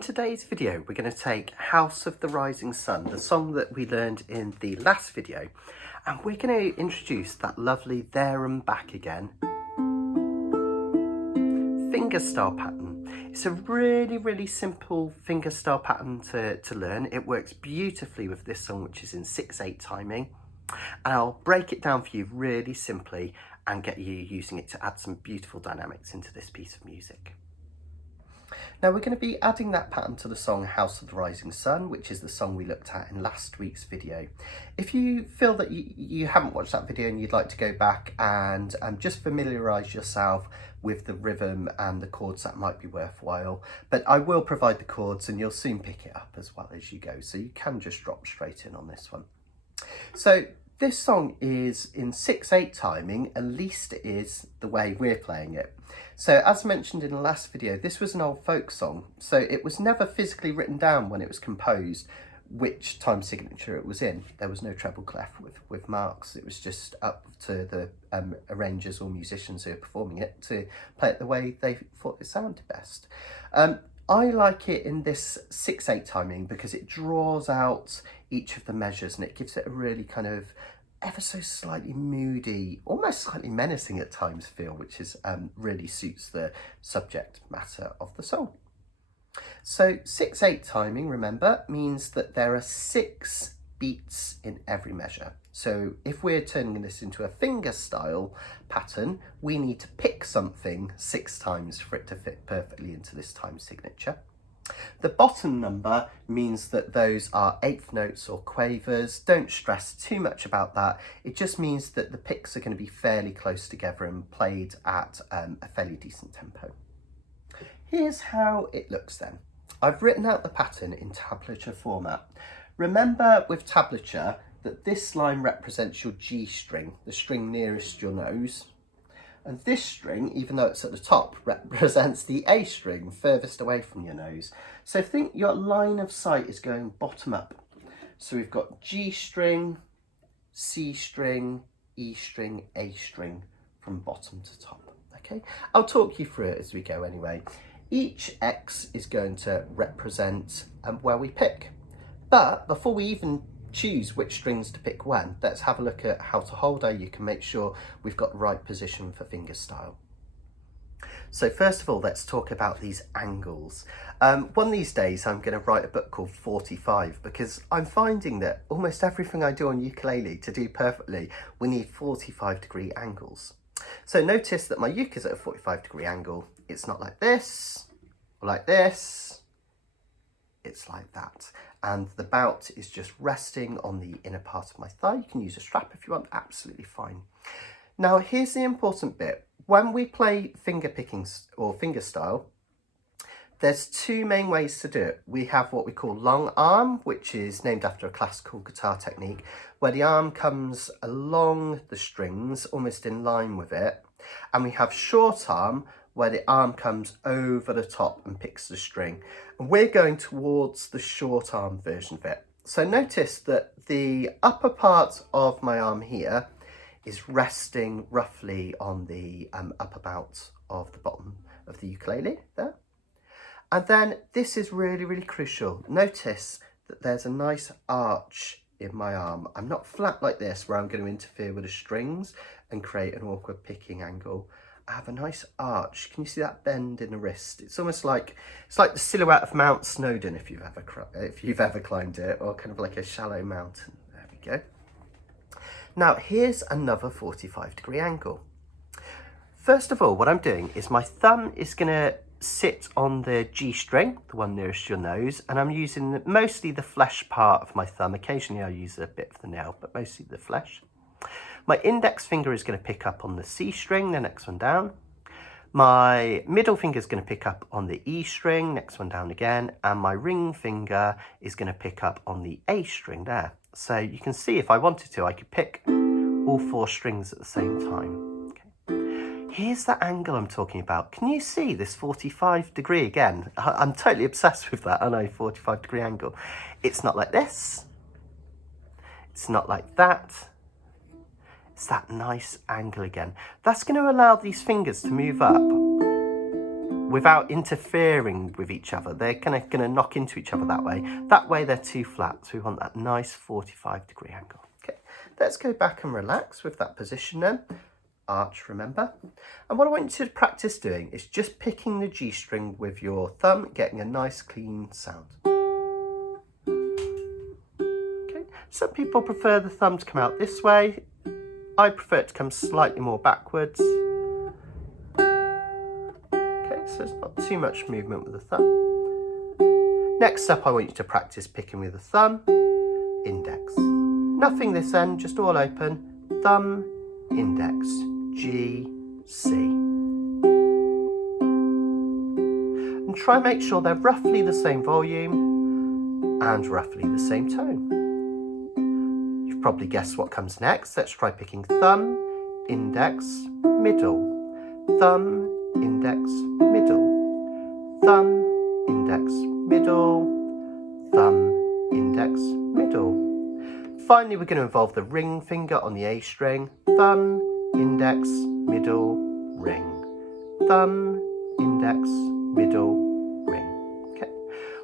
In today's video, we're going to take House of the Rising Sun, the song that we learned in the last video, and we're going to introduce that lovely There and Back Again fingerstyle pattern. It's a really simple fingerstyle pattern to learn. It works beautifully with this song, which is in 6/8 timing, and I'll break it down for you really simply and get you using it to add some beautiful dynamics into this piece of music. Now we're going to be adding that pattern to the song House of the Rising Sun, which is the song we looked at in last week's video. If you feel that you haven't watched that video and you'd like to go back and just familiarise yourself with the rhythm and the chords, that might be worthwhile. But I will provide the chords and you'll soon pick it up as well as you go, so you can just drop straight in on this one. So this song is in 6/8 timing, at least it is the way we're playing it. So as mentioned in the last video, this was an old folk song, so it was never physically written down when it was composed which time signature it was in. There was no treble clef with marks. It was just up to the arrangers or musicians who are performing it to play it the way they thought it sounded best. I like it in this 6/8 timing because it draws out each of the measures and it gives it a really kind of ever so slightly moody, almost slightly menacing at times feel, which is really suits the subject matter of the song. So 6/8 timing, remember, means that there are 6 beats in every measure. So if we're turning this into a fingerstyle pattern, we need to pick something 6 times for it to fit perfectly into this time signature. The bottom number means that those are 8th notes or quavers. Don't stress too much about that. It just means that the picks are going to be fairly close together and played at a fairly decent tempo. Here's how it looks then. I've written out the pattern in tablature format. Remember with tablature that this line represents your G string, the string nearest your nose. And this string, even though it's at the top, represents the A string furthest away from your nose. So think your line of sight is going bottom up. So we've got G string, C string, E string, A string from bottom to top. Okay, I'll talk you through it as we go anyway. Each X is going to represent where we pick. But before we even choose which strings to pick when, let's have a look at how to hold our uke and make sure we've got the right position for fingerstyle. So first of all, let's talk about these angles. One of these days I'm going to write a book called 45 because I'm finding that almost everything I do on ukulele, to do perfectly, we need 45-degree angles. So notice that my uke is at a 45-degree angle. It's not like this or like this, it's like that. And the bout is just resting on the inner part of my thigh. You can use a strap if you want, absolutely fine. Now here's the important bit. When we play finger pickings or fingerstyle, there's 2 main ways to do it. We have what we call long arm, which is named after a classical guitar technique, where the arm comes along the strings, almost in line with it. And we have short arm, where the arm comes over the top and picks the string. And we're going towards the short arm version of it. So notice that the upper part of my arm here is resting roughly on the upper bout of the bottom of the ukulele there. And then this is really crucial. Notice that there's a nice arch in my arm. I'm not flat like this where I'm going to interfere with the strings and create an awkward picking angle. I have a nice arch. Can you see that bend in the wrist? It's almost like, it's like the silhouette of Mount Snowdon if you've ever climbed it, or kind of like a shallow mountain. There we go. Now here's another 45-degree angle. First of all, what I'm doing is my thumb is going to sit on the G string, the one nearest your nose, and I'm using mostly the flesh part of my thumb. Occasionally I use a bit of the nail, but mostly the flesh. My index finger is going to pick up on the C string, the next one down. My middle finger is going to pick up on the E string, next one down again, and my ring finger is going to pick up on the A string there. So you can see if I wanted to, I could pick all 4 strings at the same time. Okay. Here's the angle I'm talking about. Can you see this 45-degree again? I'm totally obsessed with that, I know, 45-degree angle. It's not like this. It's not like that. It's that nice angle again. That's going to allow these fingers to move up without interfering with each other. They're going to knock into each other that way. That way they're too flat, so we want that nice 45-degree angle. Okay, let's go back and relax with that position then. Arch, remember. And what I want you to practice doing is just picking the G string with your thumb, getting a nice clean sound. Okay, some people prefer the thumb to come out this way. I prefer it to come slightly more backwards. Okay, so it's not too much movement with the thumb. Next up, I want you to practice picking with the thumb, index. Nothing this end, just all open. Thumb, index, G, C. And try and make sure they're roughly the same volume and roughly the same tone. You've probably guessed what comes next. Let's try picking thumb, index, middle. Thumb, index, middle. Thumb, index, middle. Thumb, index, middle. Finally, we're going to involve the ring finger on the A string. Thumb, index, middle, ring. Thumb, index, middle, ring. Okay.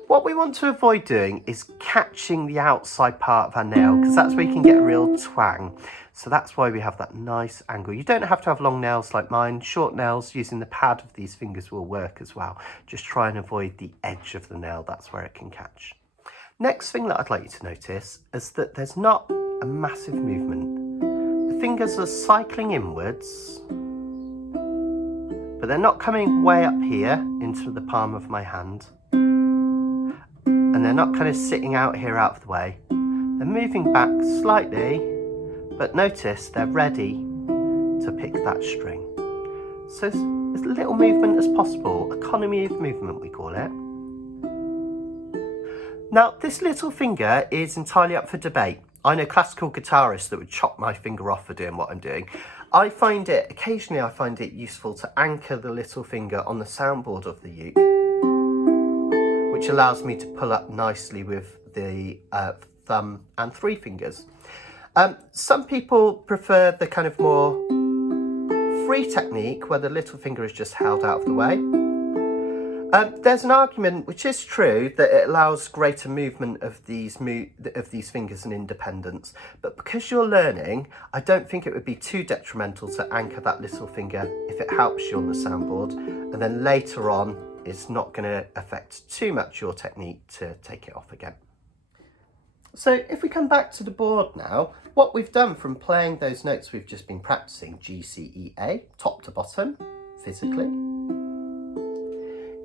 What we want to avoid doing is catching the outside part of our nail, because that's where you can get a real twang. So that's why we have that nice angle. You don't have to have long nails like mine. Short nails using the pad of these fingers will work as well. Just try and avoid the edge of the nail. That's where it can catch. Next thing that I'd like you to notice is that there's not a massive movement. The fingers are cycling inwards, but they're not coming way up here into the palm of my hand. And they're not kind of sitting out here out of the way. They're moving back slightly, but notice they're ready to pick that string. So as little movement as possible, economy of movement we call it. Now, this little finger is entirely up for debate. I know classical guitarists that would chop my finger off for doing what I'm doing. Occasionally I find it useful to anchor the little finger on the soundboard of the uke, which allows me to pull up nicely with the thumb and three fingers. Some people prefer the kind of more free technique where the little finger is just held out of the way. There's an argument, which is true, that it allows greater movement of these fingers and independence. But because you're learning, I don't think it would be too detrimental to anchor that little finger if it helps you on the soundboard. And then later on, it's not going to affect too much your technique to take it off again. So if we come back to the board now, what we've done from playing those notes we've just been practicing, G, C, E, A, top to bottom, physically,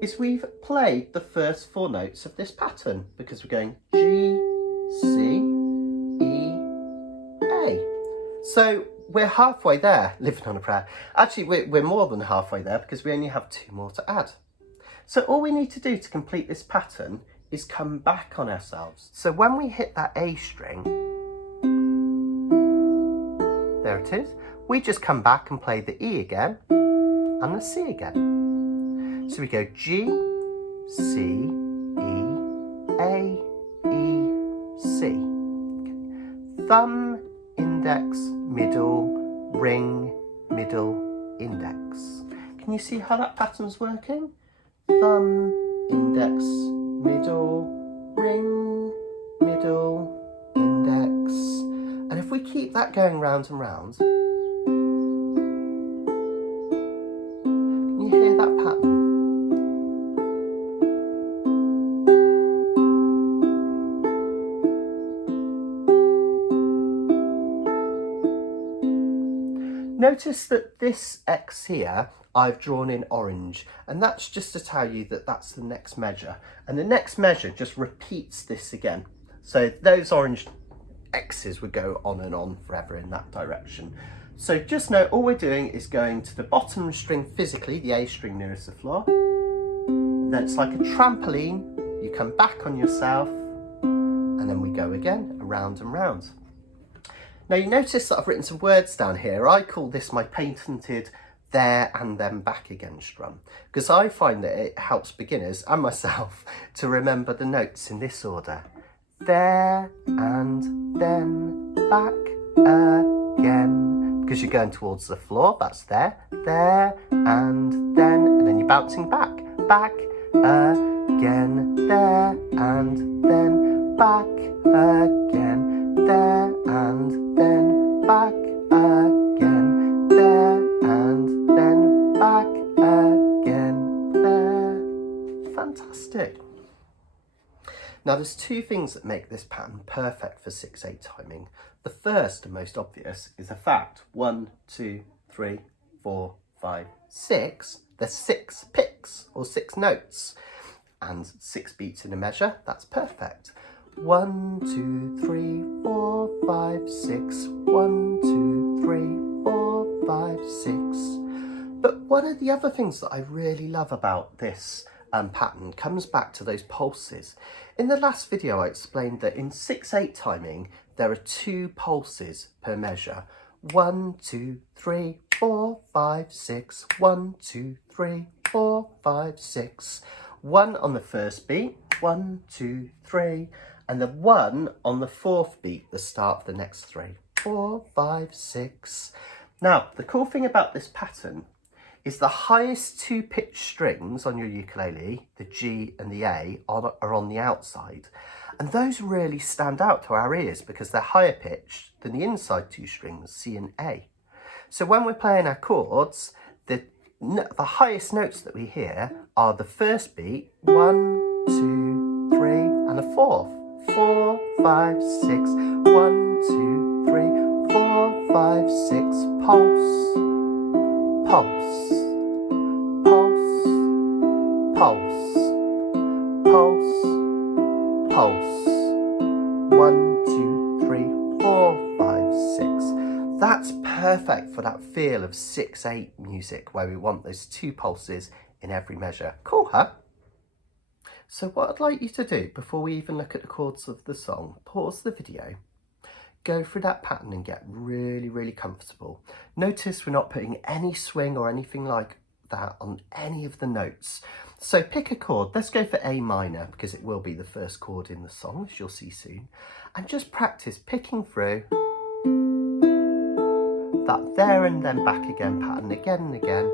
is we've played the first four notes of this pattern, because we're going G, C, E, A. So we're halfway there, living on a prayer. Actually, we're more than halfway there, because we only have two more to add. So all we need to do to complete this pattern is come back on ourselves. So when we hit that A string, there it is, we just come back and play the E again and the C again. So we go G, C, E, A, E, C. Okay. Thumb, index, middle, ring, middle, index. Can you see how that pattern's working? Thumb, index, middle, ring, middle, index. And if we keep that going round and round, can you hear that pattern? Notice that this X here I've drawn in orange, and that's just to tell you that that's the next measure, and the next measure just repeats this again. So those orange X's would go on and on forever in that direction. So just know all we're doing is going to the bottom string physically, the A string nearest the floor, and then it's like a trampoline, you come back on yourself, and then we go again, around and round. Now you notice that I've written some words down here. I call this my patented there and then back again strum, because I find that it helps beginners and myself to remember the notes in this order. There and then back again, because you're going towards the floor, that's there and then you're bouncing back, back again, there and then back again, there and then back again, there and then back again, there. Fantastic. Now there's two things that make this pattern perfect for 6/8 timing. The first and most obvious is the fact 1, 2, 3, 4, 5, 6. There's 6 picks or 6 notes and 6 beats in a measure. That's perfect. 1, 2, 3, 4, 5, 6. 1, 2, 3, 4, 5, 6. But one of the other things that I really love about this pattern comes back to those pulses. In the last video I explained that in 6/8 timing there are 2 pulses per measure. 1, 2, 3, 4, 5, 6. 1, 2, 3, 4, 5, 6. 1 on the first beat, 1, 2, 3, and the 1 on the 4th beat, the start of the next 3. 4, 5, 6. Now, the cool thing about this pattern is the highest 2 pitch strings on your ukulele, the G and the A, are on the outside. And those really stand out to our ears because they're higher pitched than the inside 2 strings, C and A. So when we're playing our chords, the highest notes that we hear are the first beat, 1, 2, 3, and the 4th. 4, 5, 6, 1, 2, 3, 4, 5, 6, pulse, pulse, pulse, pulse, pulse, pulse. 1, 2, 3, 4, 5, 6. That's perfect for that feel of 6/8 music where we want those 2 pulses in every measure. Cool, huh? So what I'd like you to do before we even look at the chords of the song, pause the video, go through that pattern and get really, really comfortable. Notice we're not putting any swing or anything like that on any of the notes. So pick a chord. Let's go for A minor because it will be the first chord in the song, as you'll see soon. And just practice picking through that there and then back again pattern again and again,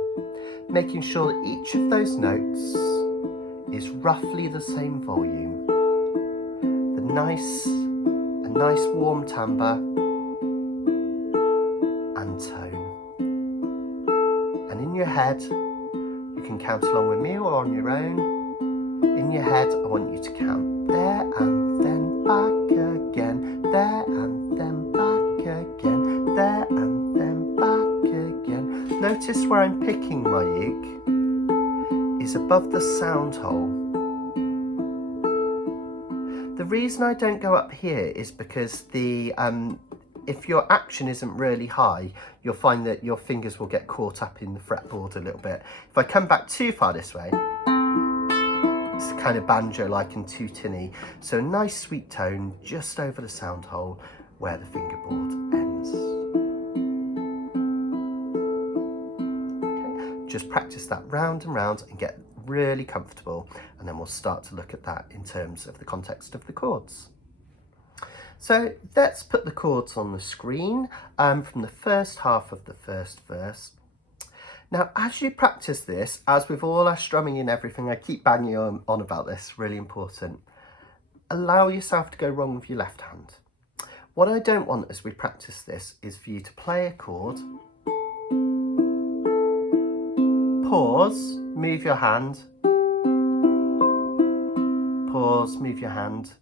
making sure that each of those notes is roughly the same volume. A nice warm timbre and tone. And in your head, you can count along with me or on your own. In your head, I want you to count there and then back again, there and then back again, there and then back again. Notice where I'm picking my uke is above the sound hole. The reason I don't go up here is because if your action isn't really high, you'll find that your fingers will get caught up in the fretboard a little bit. If I come back too far this way, it's kind of banjo-like and too tinny. So a nice sweet tone just over the sound hole where the fingerboard ends. Okay. Just practice that round and round and get really comfortable, and then we'll start to look at that in terms of the context of the chords. So let's put the chords on the screen from the first half of the first verse. Now, as you practice this, as with all our strumming and everything, I keep banging on about this, really important. Allow yourself to go wrong with your left hand. What I don't want as we practice this is for you to play a chord, pause, move your hand, pause, move your hand.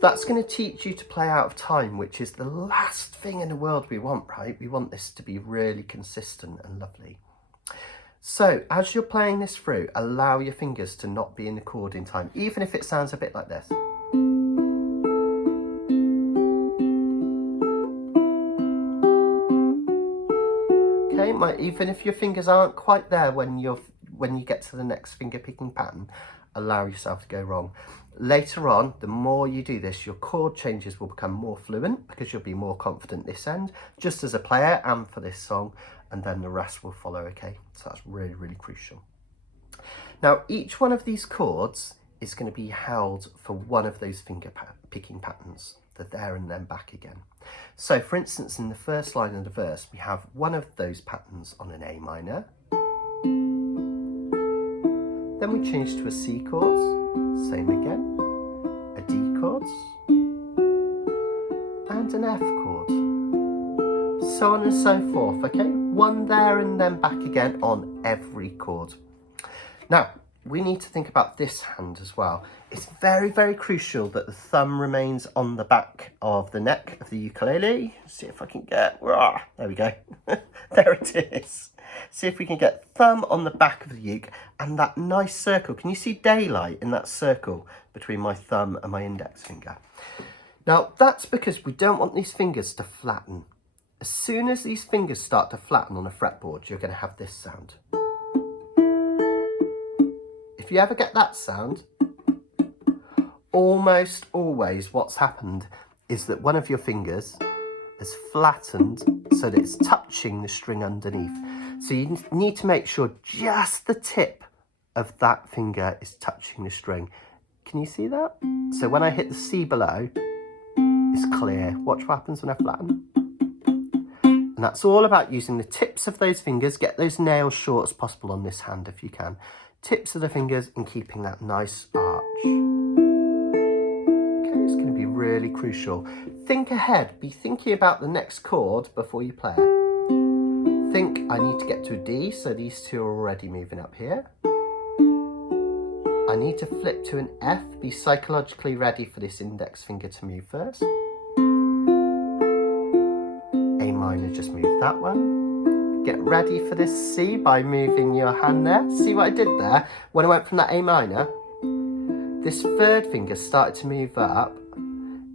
That's going to teach you to play out of time, which is the last thing in the world we want, right? We want this to be really consistent and lovely. So as you're playing this through, allow your fingers to not be in the chord in time, even if it sounds a bit like this. Okay, even if your fingers aren't quite there when you get to the next finger picking pattern, allow yourself to go wrong. Later on, the more you do this, your chord changes will become more fluent because you'll be more confident this end, just as a player and for this song, and then the rest will follow, okay? So that's really, really crucial. Now, each one of these chords is going to be held for one of those finger picking patterns, the there and then back again. So, for instance, in the first line of the verse, we have one of those patterns on an A minor. Then we change to a C chord, same again, a D chord, and an F chord. So on and so forth, okay? One there and then back again on every chord. Now, we need to think about this hand as well. It's very, very crucial that the thumb remains on the back of the neck of the ukulele. See if I can get, there we go. There it is. See if we can get thumb on the back of the uke and that nice circle. Can you see daylight in that circle between my thumb and my index finger? Now, that's because we don't want these fingers to flatten. As soon as these fingers start to flatten on a fretboard, you're going to have this sound. If you ever get that sound, almost always what's happened is that one of your fingers has flattened so that it's touching the string underneath. So you need to make sure just the tip of that finger is touching the string. Can you see that? So when I hit the C below, it's clear. Watch what happens when I flatten. And that's all about using the tips of those fingers. Get those nails short as possible on this hand if you can. Tips of the fingers and keeping that nice arch. Okay, it's going to be really crucial. Think ahead. Be thinking about the next chord before you play it. Think, I need to get to a D, so these two are already moving up here. I need to flip to an F. Be psychologically ready for this index finger to move first. A minor, just move that one. Get ready for this C by moving your hand there. See what I did there? When I went from that A minor, this third finger started to move up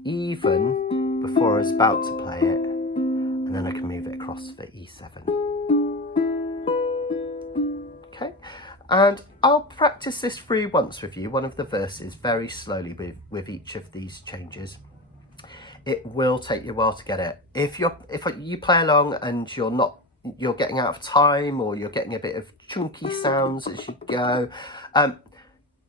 even before I was about to play it. And then I can move it across for E7. Okay, and I'll practice this through once with you, one of the verses, very slowly with each of these changes. It will take you a while to get it. If you play along and you're getting out of time or you're getting a bit of chunky sounds as you go,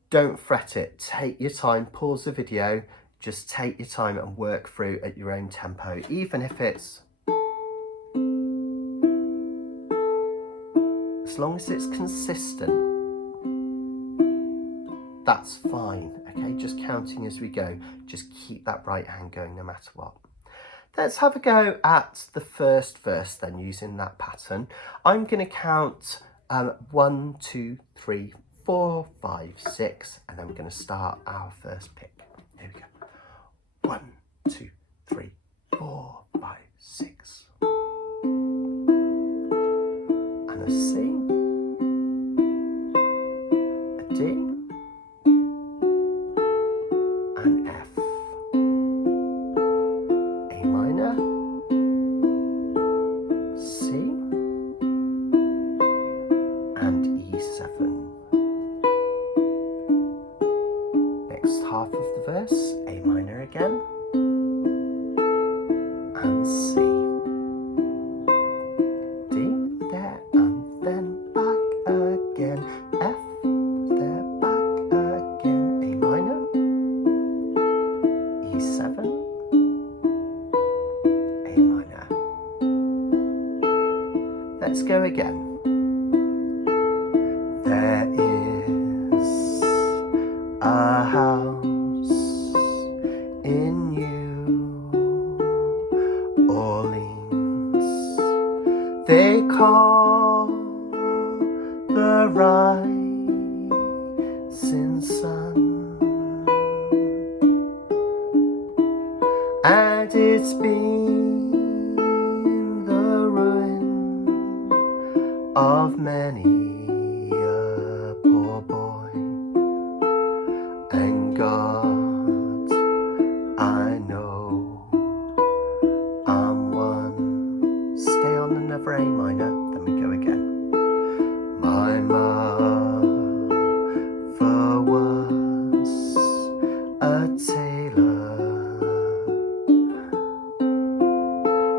don't fret it. Take your time, pause the video, just take your time and work through at your own tempo, even if it's, as long as it's consistent, that's fine, okay? Just counting as we go. Just keep that right hand going no matter what. Let's have a go at the first verse then, using that pattern. I'm going to count 1, 2, 3, 4, 5, 6, and then we're going to start our first pick. Here we go. 1, 2, 3, 4, 5, 6. And a C, a D, an F. Half of the verse, A minor again, and C, D there and then back again, F there, back again, A minor, E7, A minor. Let's go again. There is a house in New Orleans, they call the rising sun, and it's been the ruin of many a poor boy. And God, I know I'm one. Stay on another A minor, then we go again. My mother was a tailor,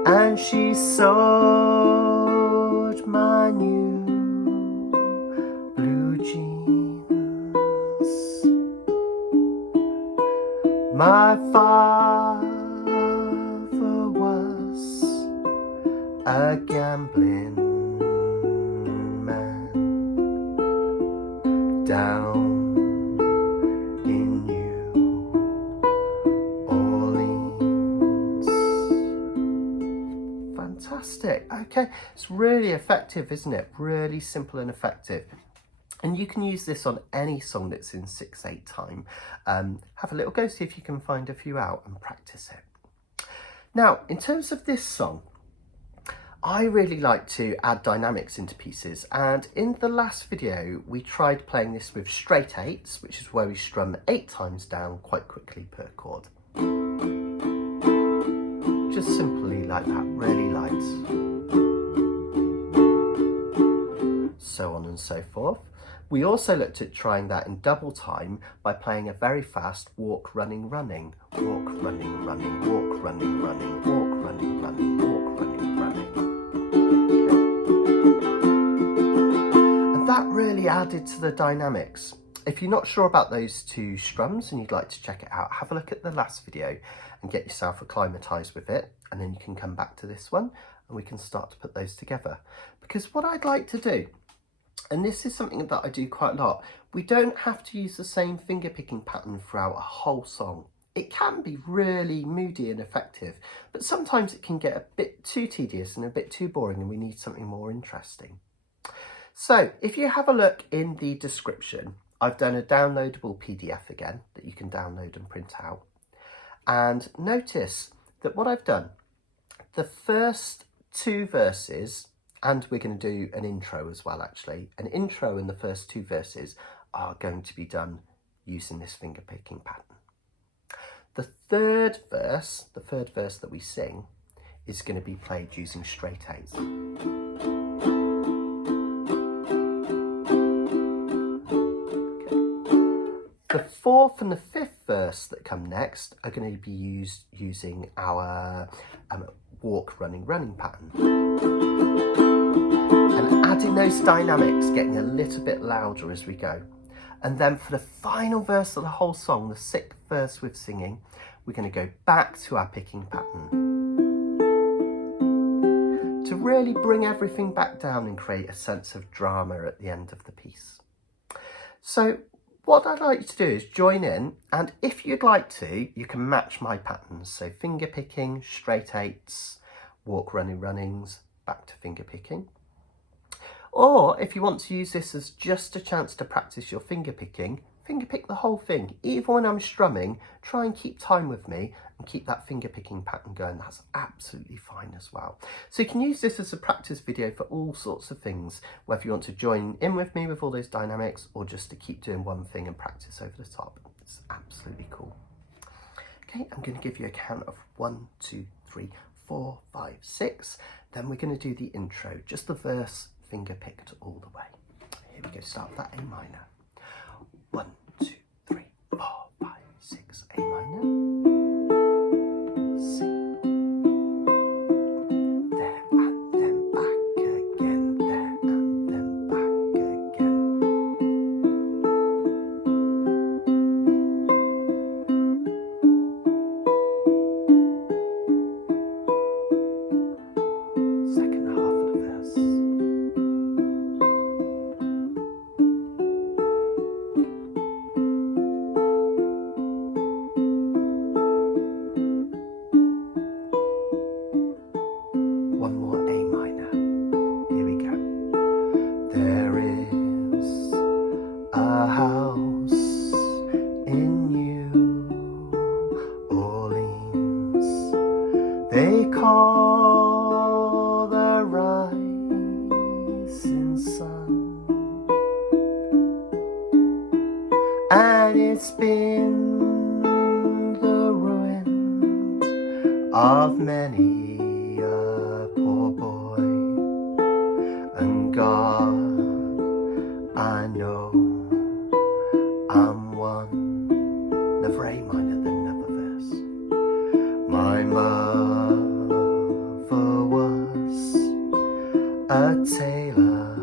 and she sewed my new blue jeans. My father was a gambling man down Fantastic. Okay, it's really effective, isn't it? Really simple and effective. And you can use this on any song that's in 6/8 time. Have a little go, see if you can find a few out and practice it. Now, in terms of this song, I really like to add dynamics into pieces, and in the last video we tried playing this with straight eights, which is where we strum 8 times down quite quickly per chord. Just simply like that, really light. So on and so forth. We also looked at trying that in double time by playing a very fast walk, running, running, walk, running, running, walk, running, running, walk, running, running, walk, running, running. And that really added to the dynamics. If you're not sure about those two strums and you'd like to check it out, have a look at the last video and get yourself acclimatized with it, and then you can come back to this one and we can start to put those together. Because what I'd like to do, and this is something that I do quite a lot, we don't have to use the same finger picking pattern throughout a whole song. It can be really moody and effective, but sometimes it can get a bit too tedious and a bit too boring and we need something more interesting. So if you have a look in the description, I've done a downloadable PDF again that you can download and print out. And notice that what I've done, the first 2 verses, and we're going to do an intro as well actually, an intro and the first 2 verses are going to be done using this finger picking pattern. The third verse that we sing, is going to be played using straight eights. The 4th and the 5th verse that come next are going to be used using our walk, running, running pattern. And adding those dynamics, getting a little bit louder as we go. And then for the final verse of the whole song, the 6th verse with singing, we're going to go back to our picking pattern. To really bring everything back down and create a sense of drama at the end of the piece. So what I'd like you to do is join in, and if you'd like to, you can match my patterns. So finger picking, straight eights, walk, running, runnings, back to finger picking. Or if you want to use this as just a chance to practice your finger picking, finger pick the whole thing. Even when I'm strumming, try and keep time with me and keep that finger picking pattern going. That's absolutely fine as well. So you can use this as a practice video for all sorts of things, whether you want to join in with me with all those dynamics or just to keep doing one thing and practice over the top. It's absolutely cool. Okay, I'm going to give you a count of 1, 2, 3, 4, 5, 6. Then we're going to do the intro, just the verse finger picked all the way. Here we go, start with that A minor. 1, 2, 3, 4, 5, 6, A minor, C, there and then back again, there and then back again. Second half of the verse. One more A minor. Here we go. There is a house in New Orleans they call the rising sun, and it's been the ruin of many poor boy, and God, I know I'm one. Never A minor, then never verse. My mother was a tailor.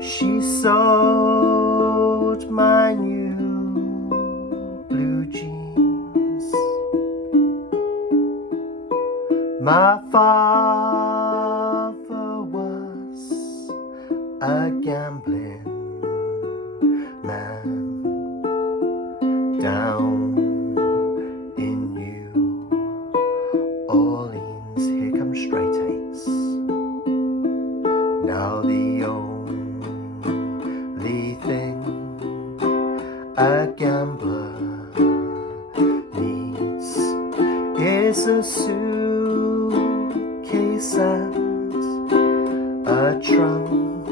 She sewed my new blue jeans. My father was a gambling man down in New Orleans. the only thing a gambler needs is a suitcase and a trunk,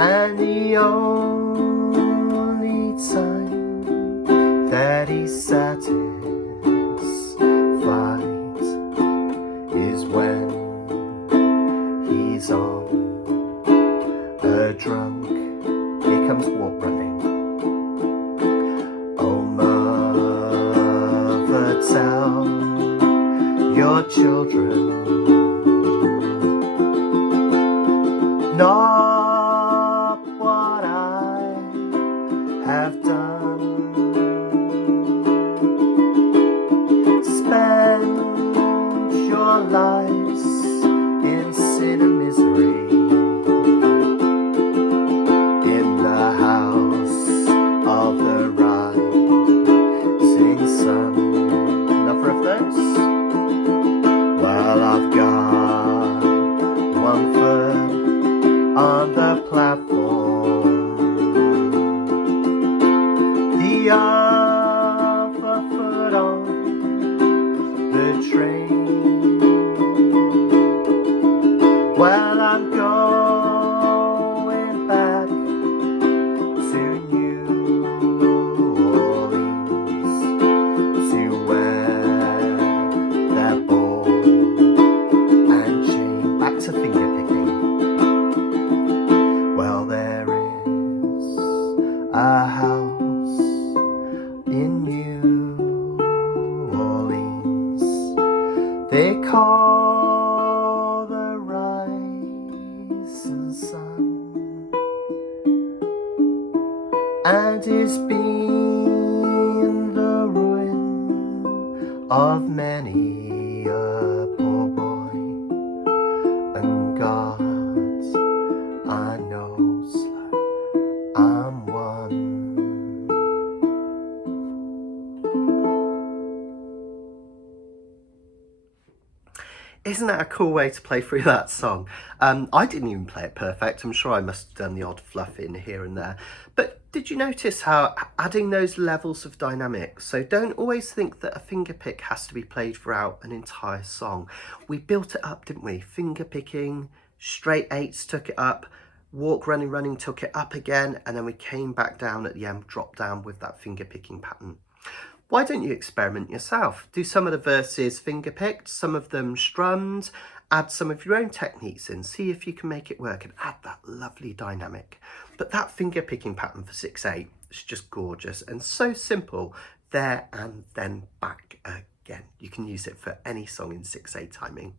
and the only time that he's satisfied is when he's on a drunk. Here comes walk running. Oh mother, tell your children not what I have done. Spend your lives in sin and misery in the house of the rising sun. Another of those? Well, I've got one foot on the platform, the other foot on the train. Well, I'm going back to New Orleans to wear that ball and chain. Back to finger picking. Well, there is a house in New Orleans they call the rising sun, and it's been the ruin of many a poor boy, and God, I know I'm one. Isn't that a cool way to play through that song? I didn't even play it perfect. I'm sure I must have done the odd fluff in here and there. But did you notice how adding those levels of dynamics? So don't always think that a finger pick has to be played throughout an entire song. We built it up, didn't we? Finger picking, straight eights took it up, walk, running, running took it up again, and then we came back down at the end, drop down with that finger picking pattern. Why don't you experiment yourself? Do some of the verses finger picked, some of them strummed, add some of your own techniques in, see if you can make it work and add that lovely dynamic. But that finger picking pattern for 6/8 is just gorgeous and so simple, there and then back again. You can use it for any song in 6/8 timing.